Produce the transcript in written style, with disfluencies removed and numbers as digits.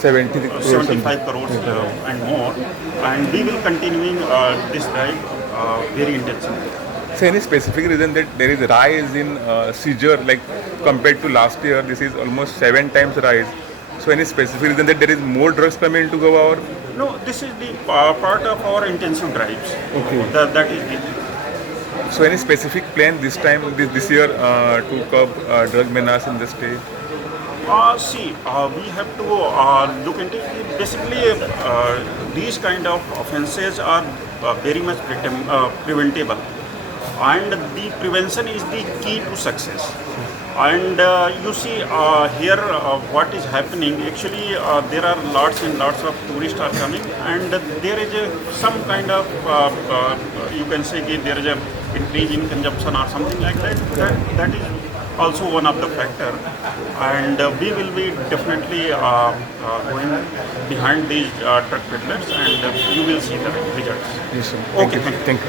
70 crores 75 crores and more, and we will continuing this drive very intensively. So any specific reason that there is a rise in seizure, like compared to last year? This is almost 7 times rise. So any specific reason that there is more drugs coming into Goa, or No, this is the part of our intensive drives. okay? That is the So any specific plan this time, this year, to curb drug menace in the state? See, we have to look into it. Basically, these kind of offences are very much preventable, and the prevention is the key to success. And you see here what is happening. Actually, there are lots and lots of tourists are coming, and there is some kind of you can say that there is a increase in consumption or something like that. That is also one of the factor, and we will be definitely going behind these truck peddlers, and you will see the results. Yes, sir. Okay, Thank you. Thank you.